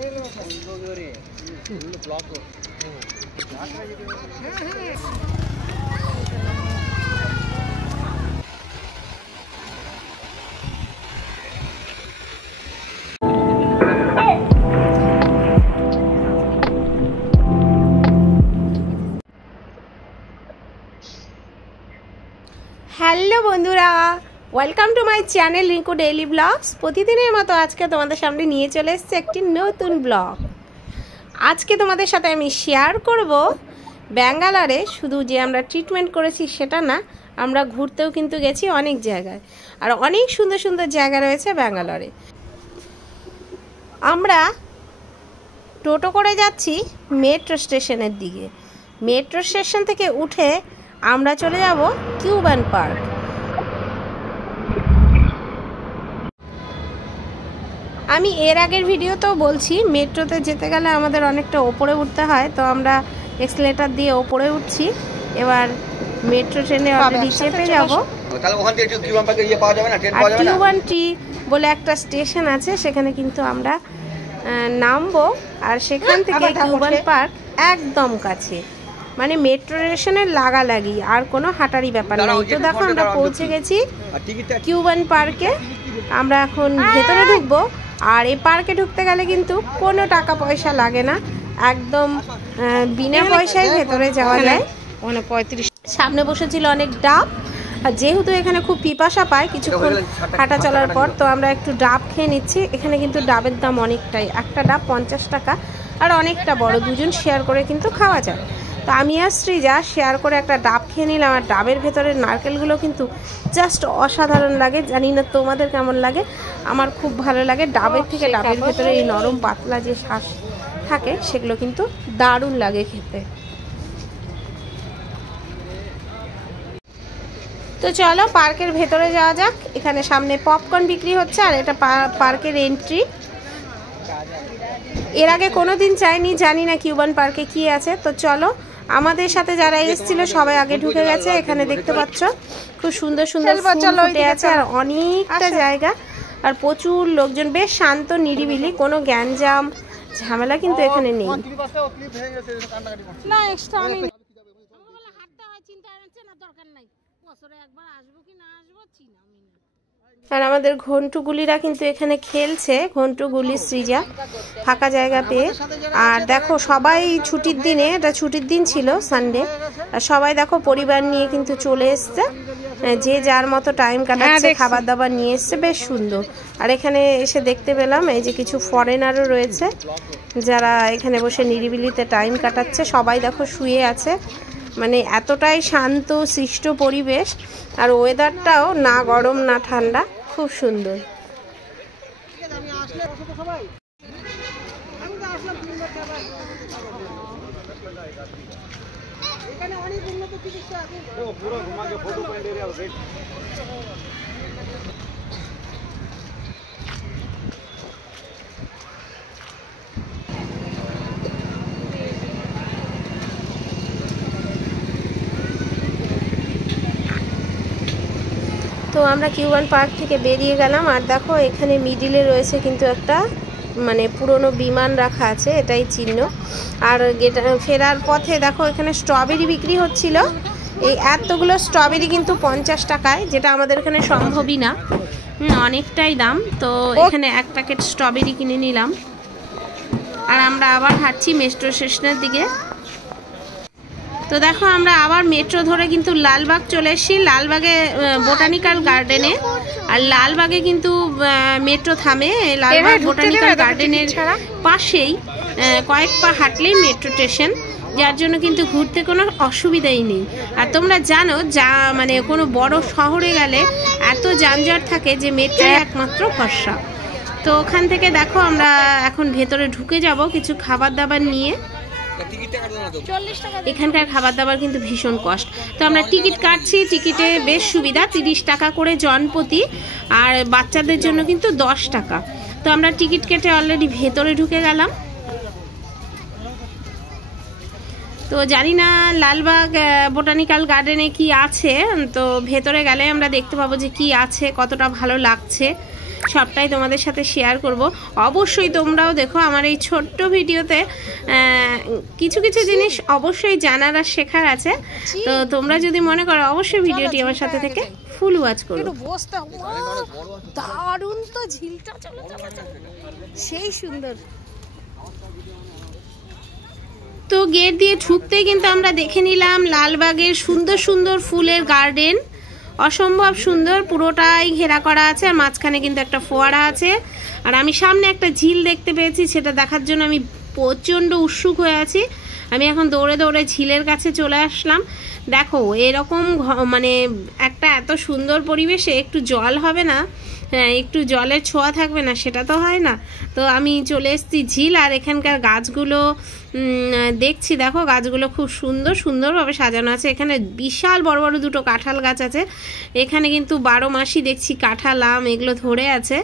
Hello বন্ধুরা, welcome to my channel Rinku daily blogs. প্রতিদিনের মতো আজকে তোমাদের সামনে নিয়ে চলে এসেছে একটি নতুন ব্লগ। আজকে তোমাদের সাথে আমি শেয়ার করব ব্যাঙ্গালোরে শুধু যে আমরা ট্রিটমেন্ট করেছি সেটা না, আমরা ঘুরতেও কিন্তু গেছি অনেক জায়গায়, আর অনেক সুন্দর সুন্দর জায়গা রয়েছে ব্যাঙ্গালোরে। আমরা টোটো করে যাচ্ছি মেট্রো স্টেশনের দিকে। মেট্রো স্টেশন থেকে উঠে আমরা চলে যাব কিউবান পার্ক। আমি এর আগের ভিডিওতেও বলছি, মেট্রোতে যেতে গেলে আমাদের অনেকটা ওপরে উঠতে হয়, তো আমরা এক্সেলেটর দিয়ে ওপরে উঠছি। এবার মেট্রো ট্রেনে অলরেডি চেপে যাব। কিউবান টি বলে একটা স্টেশন আছে, সেখানে কিন্তু আমরা নামবো, আর সেখান থেকে কিউবান পার্ক একদম কাছে, মানে মেট্রো স্টেশনের লাগালাগি, আর কোনো হাঁটারি ব্যাপার নেই। তো দেখো আমরা পৌঁছে গেছি কিউবান পার্কে। আমরা এখন ভেতরে ঢুকবো, আর এই পার্কে ঢুকতে গেলে কিন্তু কোনো টাকা পয়সা লাগে না, একদম বিনা পয়সায় ভেতরে যাওয়া যায়। 35 সামনে বসেছিল অনেক ডাব, আর যেহেতু এখানে খুব পিপাসা পায় কিছুক্ষণ হাঁটা চলার পর, তো আমরা একটু ডাব খেয়ে নিচ্ছি। এখানে কিন্তু ডাবের দাম অনেকটাই, একটা ডাব 50 টাকা, আর অনেকটা বড়, দুজন শেয়ার করে কিন্তু খাওয়া যায়। তো আমি আর শ্রীজা শেয়ার করে একটা ডাব খেয়ে নিলাম, আর ডাবের ভেতরের নারকেলগুলো কিন্তু জাস্ট অসাধারণ লাগে। জানি না তোমাদের কেমন লাগে, আমার খুব ভালো লাগে। ডাবের থেকে ডাবের ভেতরে এই নরম পাতলা যে শ্বাস থাকে সেগুলো কিন্তু দারুণ লাগে খেতে। তো চলো পার্কের ভেতরে যাওয়া যাক। এখানে সামনে পপকর্ন বিক্রি হচ্ছে, আর এটা পার্কের এন্ট্রি। এর আগে কোনো দিন যাইনি, জানি না কিউবান পার্কে কি আছে। তো চলো, আমাদের সাথে যারা এসেছিল সবাই আগে ঢুকে গেছে। এখানে দেখতে পাচ্ছ খুব সুন্দর সুন্দর ফুটে আছে, আর অনেকটা জায়গা, আর প্রচুর লোকজন, বেশ শান্ত নিরিবিলি, কোনো গ্যাঞ্জাম ঝামেলা কিন্তু এখানে নেই। আর আমাদের ঘন্টুগুলিরা কিন্তু এখানে খেলছে, ঘন্টুগুলি শ্রীজা ফাঁকা জায়গা পেয়ে। আর দেখো সবাই ছুটির দিনে, এটা ছুটির দিন ছিল সানডে, আর সবাই দেখো পরিবার নিয়ে কিন্তু চলে এসছে, যে যার মতো টাইম কাটাচ্ছে, খাবার দাবার নিয়ে এসছে, বেশ সুন্দর। আর এখানে এসে দেখতে পেলাম এই যে কিছু ফরেনারও রয়েছে যারা এখানে বসে নিরিবিলিতে টাইম কাটাচ্ছে। সবাই দেখো শুয়ে আছে, মানে এতটাই শান্ত সৃষ্ট পরিবেশ, আর ওয়েদারটাও না গরম না ঠান্ডা, খুব সুন্দর। তো আমরা কিউবান পার্ক থেকে বেরিয়ে গেলাম, আর দেখো এখানে মিডিলে রয়েছে কিন্তু একটা মানে পুরনো বিমান রাখা আছে, এটাই চিহ্ন। আর ফেরার পথে দেখো এখানে স্ট্রবেরি বিক্রি হচ্ছিল। এই এতগুলো স্ট্রবেরি কিন্তু 50 টাকায়, যেটা আমাদের এখানে সম্ভবই না, অনেকটাই দাম। তো এখানে এক প্যাকেট স্ট্রবেরি কিনে নিলাম, আর আমরা আবার হাঁটছি মেট্রো স্টেশনের দিকে। তো দেখো আমরা আবার মেট্রো ধরে কিন্তু লালবাগ চলে এসেছি, লালবাগে বোটানিক্যাল গার্ডেনে। আর লালবাগে কিন্তু মেট্রো থামে, লালবাগ বোটানিক্যাল গার্ডেনের পাশেই কয়েক পা হাঁটলেই মেট্রো স্টেশন, যার জন্য কিন্তু ঘুরতে কোনো অসুবিধাই নেই। আর তোমরা জানো যা মানে কোনো বড় শহরে গেলে এত যানজট থাকে যে মেট্রো একমাত্র ভরসা। তো ওখান থেকে দেখো আমরা এখন ভেতরে ঢুকে যাব কিছু খাবার দাবার নিয়ে। এখানকার খাবার দাবার কিন্তু ভীষণ কষ্ট। তো আমরা টিকিট কাটছি, টিকিটে বেশ সুবিধা, 30 টাকা করে জনপ্রতি, আর বাচ্চাদের জন্য কিন্তু 10 টাকা। তো আমরা টিকিট কেটে অলরেডি ভেতরে ঢুকে গেলাম। তো জানি না লালবাগ বোটানিক্যাল গার্ডেনে কি আছে, তো ভেতরে গেলে আমরা দেখতে পাবো যে কি আছে, কতটা ভালো লাগছে। সবটাই তোমাদের সাথে শেয়ার করব। অবশ্যই তোমরাও দেখো আমার এই ছোট্ট ভিডিওতে কিছু কিছু জিনিস অবশ্যই জানার আর শেখার আছে। তো তোমরা যদি মনে করো অবশ্যই ভিডিওটি আমার সাথে থেকে ফুল ওয়াচ করো। দারুণ তো ঝিলটা, চলো চলো চলো, সেই সুন্দর। তো গেট দিয়ে ঢুকতেই কিন্তু আমরা দেখে নিলাম লালবাগের সুন্দর সুন্দর ফুলের গার্ডেন, অসম্ভব সুন্দর, পুরোটাই ঘেরা করা আছে আর মাঝখানে কিন্তু একটা ফোয়ারা আছে। আর আমি সামনে একটা ঝিল দেখতে পেয়েছি, সেটা দেখার জন্য আমি প্রচণ্ড উৎসুক হয়ে আছি। আমি এখন দৌড়ে দৌড়ে ঝিলের কাছে চলে আসলাম। দেখো এরকম মানে একটা এত সুন্দর পরিবেশে একটু জল হবে না, হ্যাঁ একটু জলের ছোঁয়া থাকবে না, সেটা তো হয় না। তো আমি চলে এসেছি ঝিল, আর এখানকার গাছগুলো দেখছি, দেখো গাছগুলো খুব সুন্দর সুন্দরভাবে সাজানো আছে। এখানে বিশাল বড় বড় দুটো কাঁঠাল গাছ আছে। এখানে কিন্তু 12 মাসই দেখছি কাঁঠাল, আম এগুলো ধরে আছে।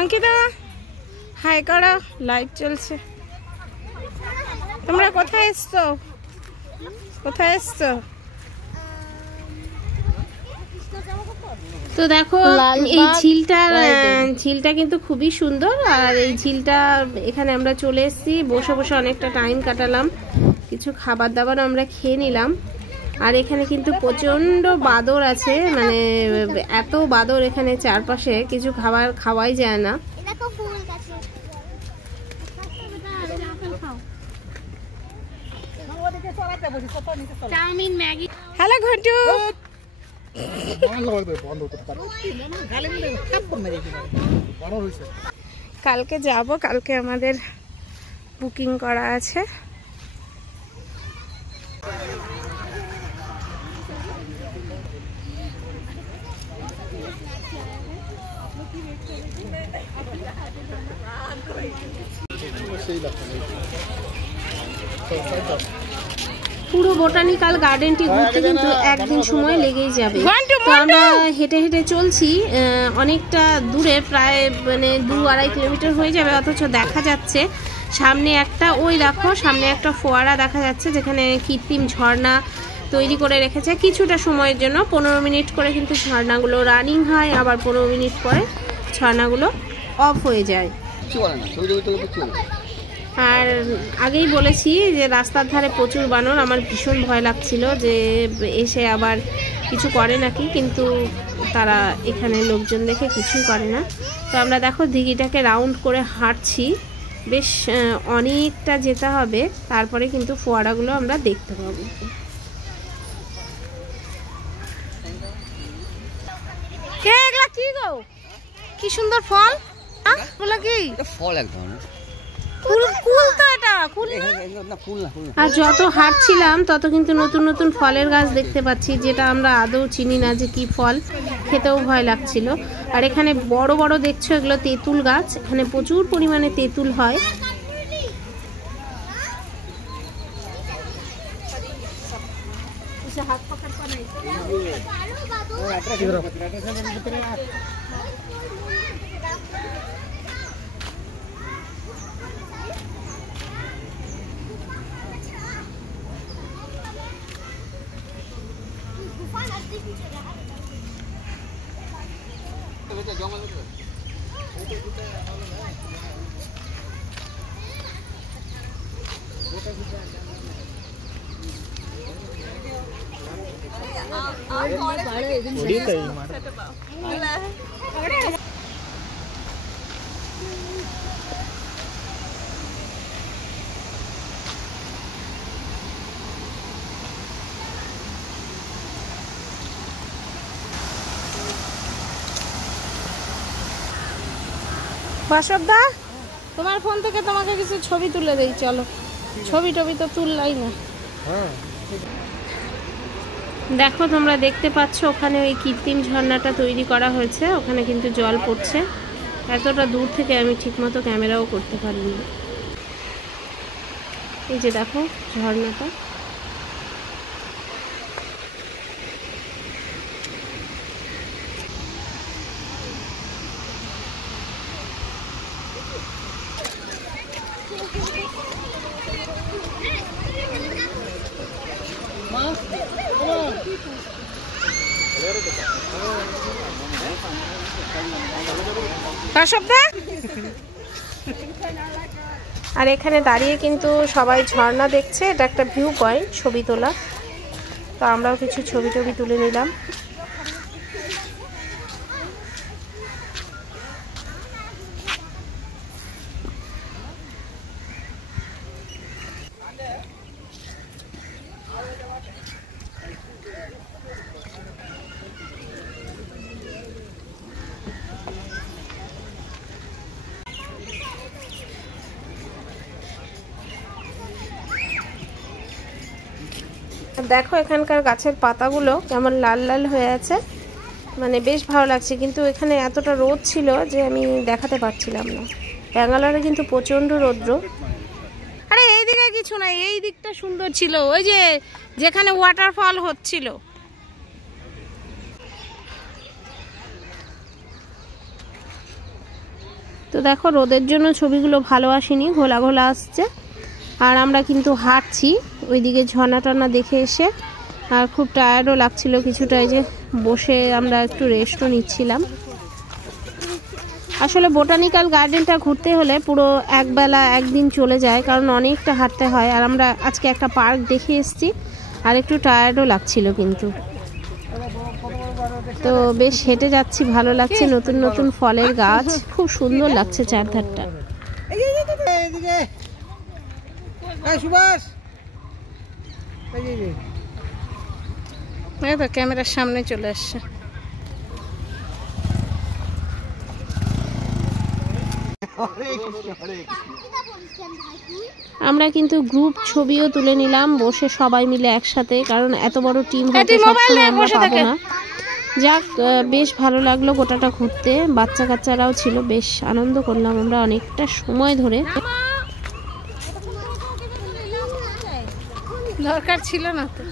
অঙ্কিতা হাই করো, লাইট চলছে। তোমরা কোথায় এসছো, কোথায় এসছো? তো দেখো এই ঝিলটা কিন্তু খুবই সুন্দর। আর এই ঝিলটা এখানে আমরা চলে এসেছি, বসে বসে অনেকটা টাইম কাটালাম, কিছু খাবার দাবার আমরা খেয়ে নিলাম। আর এখানে কিন্তু প্রচন্ড বাদর আছে, মানে এত বাদর এখানে চারপাশে, কিছু খাবার খাওয়াই যায় না। হ্যালো ঘন্টু, কালকে যাব, কালকে আমাদের বুকিং করা আছে। পুরো বোটানিক্যাল গার্ডেনটি ঘুরতে কিন্তু একদিন সময় লেগেই যাবে। তো আমরা হেঁটে হেঁটে চলছি অনেকটা দূরে, প্রায় মানে 2-2.5 কিলোমিটার হয়ে যাবে, অথচ দেখা যাচ্ছে সামনে একটা, ওই দেখো সামনে একটা ফোয়ারা দেখা যাচ্ছে, যেখানে কৃত্রিম ঝর্ণা তৈরি করে রেখেছে কিছুটা সময়ের জন্য। 15 মিনিট করে কিন্তু ঝর্ণাগুলো রানিং হয়, আবার 15 মিনিট পরে ঝর্ণাগুলো অফ হয়ে যায়। আর আগেই বলেছি যে রাস্তার ধারে প্রচুর বানর, আমার ভীষণ ভয় লাগছিল যে এসে আবার কিছু করে নাকি, কিন্তু তারা এখানে লোকজন দেখে কিছুই করে না। তো আমরা দেখো দিঘিটাকে রাউন্ড করে হাঁটছি, বেশ অনেকটা যেতে হবে, তারপরে কিন্তু ফোয়ারাগুলো আমরা দেখতে পাবো। কি গো, কি সুন্দর ফল, কি ফল একদম। আর যত হাঁটছিলাম তত কিন্তু নতুন নতুন ফলের গাছ দেখতে পাচ্ছি, যেটা আমরা আদৌ চিনি না যে কি ফল, খেতেও ভয় লাগছিল। আর এখানে বড় বড় দেখছো এগুলো তেঁতুল গাছ, এখানে প্রচুর পরিমাণে তেঁতুল হয়। বাসবদা, তোমার ফোন থেকে তোমাকে কিছু ছবি তুলে দেই, চলো। ছবি টবি তো তুললাই না। দেখো তোমরা দেখতে পাচ্ছ ওখানে ওই কৃত্রিম ঝর্ণাটা তৈরি করা হয়েছে, ওখানে কিন্তু জল পড়ছে। এতটা দূর থেকে আমি ঠিকমতো ক্যামেরাও করতে পারিনি। এই যে দেখো ঝর্ণাটা। আর এখানে দাঁড়িয়ে কিন্তু সবাই ঝর্ণা দেখছে, এটা একটা ভিউ পয়েন্ট, ছবি তোলা। তো আমরাও কিছু ছবি টবি তুলে নিলাম। দেখো এখানকার গাছের পাতাগুলো কেমন লাল লাল হয়ে আছে, মানে বেশ ভালো লাগছে। কিন্তু এখানে এতটা রোদ ছিল যে আমি দেখাতে পারছিলাম না। ব্যাঙ্গালোরে কিন্তু প্রচণ্ড রৌদ্র। আরে এইদিকে কিছু নাই, এই দিকটা সুন্দর ছিল, ওই যে যেখানে ওয়াটারফল হচ্ছিল। তো দেখো রোদের জন্য ছবিগুলো ভালো আসেনি, ঘোলা ঘোলা আসছে। আর আমরা কিন্তু হাঁটছি ওইদিকে ঝর্ণা টর্ণা দেখে এসে, আর খুব টায়ার্ডও লাগছিল কিছুটা। এই যে বসে আমরা একটু রেস্টও নিচ্ছিলাম। আসলে বোটানিক্যাল গার্ডেনটা ঘুরতে হলে পুরো একবেলা একদিন চলে যায়, কারণ অনেকটা হাঁটতে হয়। আর আমরা আজকে একটা পার্ক দেখে এসেছি, আর একটু টায়ার্ডও লাগছিল কিন্তু। তো বেশ হেঁটে যাচ্ছি, ভালো লাগছে। নতুন নতুন ফলের গাছ, খুব সুন্দর লাগছে চারধারটা। তো ক্যামেরার সামনে চলে আসছে। আমরা কিন্তু গ্রুপ ছবিও তুলে নিলাম বসে সবাই মিলে একসাথে, কারণ এত বড় টিম হয়তো সবসময় আমরা পাবো না। যাক বেশ ভালো লাগলো গোটাটা ঘুরতে, বাচ্চা কাচ্চারাও ছিল, বেশ আনন্দ করলাম আমরা অনেকটা সময় ধরে। দরকার ছিল না তো।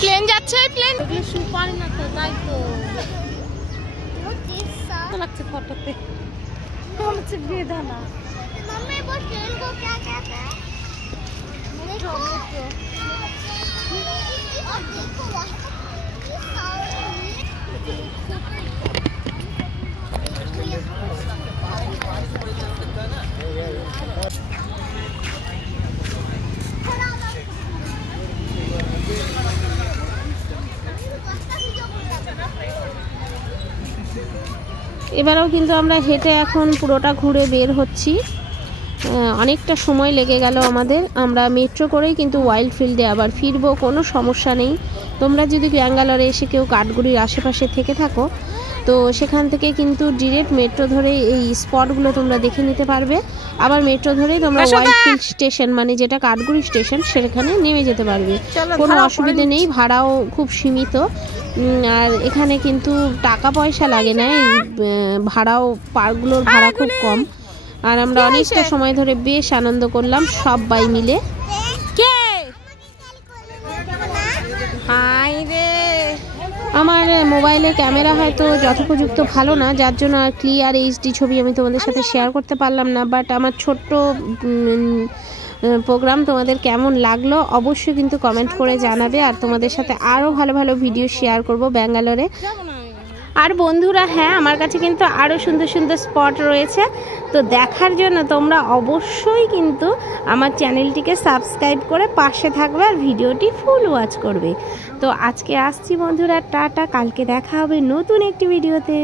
প্লেন যাচ্ছে, প্লেন পারি না তো, তাই তো লাগছে ফটোতে, হচ্ছে বেদানা। এবারেও কিন্তু আমরা হেঁটে এখন পুরোটা ঘুরে বের হচ্ছি। অনেকটা সময় লেগে গেল আমাদের। আমরা মেট্রো করেই কিন্তু ওয়াইল্ড ফিল্ডে আবার ফিরবো, কোনো সমস্যা নেই। তোমরা যদি ব্যাঙ্গালোরে এসে কেউ কাঠগুড়ির আশেপাশে থেকে থাকো, তো সেখান থেকে কিন্তু ডিরেক্ট মেট্রো ধরে এই স্পটগুলো তোমরা দেখে নিতে পারবে। আবার মেট্রো ধরেই তোমরা ওয়াইল্ড ফিল্ড স্টেশন, মানে যেটা কাঠগুড়ি স্টেশন, সেখানে নেমে যেতে পারবে। কোনো অসুবিধে নেই, ভাড়াও খুব সীমিত। আর এখানে কিন্তু টাকা পয়সা লাগে না, এই ভাড়াও, পার্কগুলোর ভাড়া খুব কম। আর আমরা অনেকটা সময় ধরে বেশ আনন্দ করলাম সবাই মিলে। আমার মোবাইলে ক্যামেরা হয়তো যথোপযুক্ত ভালো না, যার জন্য আর ক্লিয়ার এইচডি ছবি আমি তোমাদের সাথে শেয়ার করতে পারলাম না। বাট আমার ছোট্ট প্রোগ্রাম তোমাদের কেমন লাগলো অবশ্যই কিন্তু কমেন্ট করে জানাবে। আর তোমাদের সাথে আরও ভালো ভালো ভিডিও শেয়ার করব ব্যাঙ্গালোরে। আর বন্ধুরা হ্যাঁ, আমার কাছে কিন্তু আরও সুন্দর সুন্দর স্পট রয়েছে, তো দেখার জন্য তোমরা অবশ্যই কিন্তু আমার চ্যানেলটিকে সাবস্ক্রাইব করে পাশে থাকবে আর ভিডিওটি ফুল ওয়াচ করবে। তো আজকে আসছি বন্ধুরা, টাটা, কালকে দেখা হবে নতুন একটি ভিডিওতে।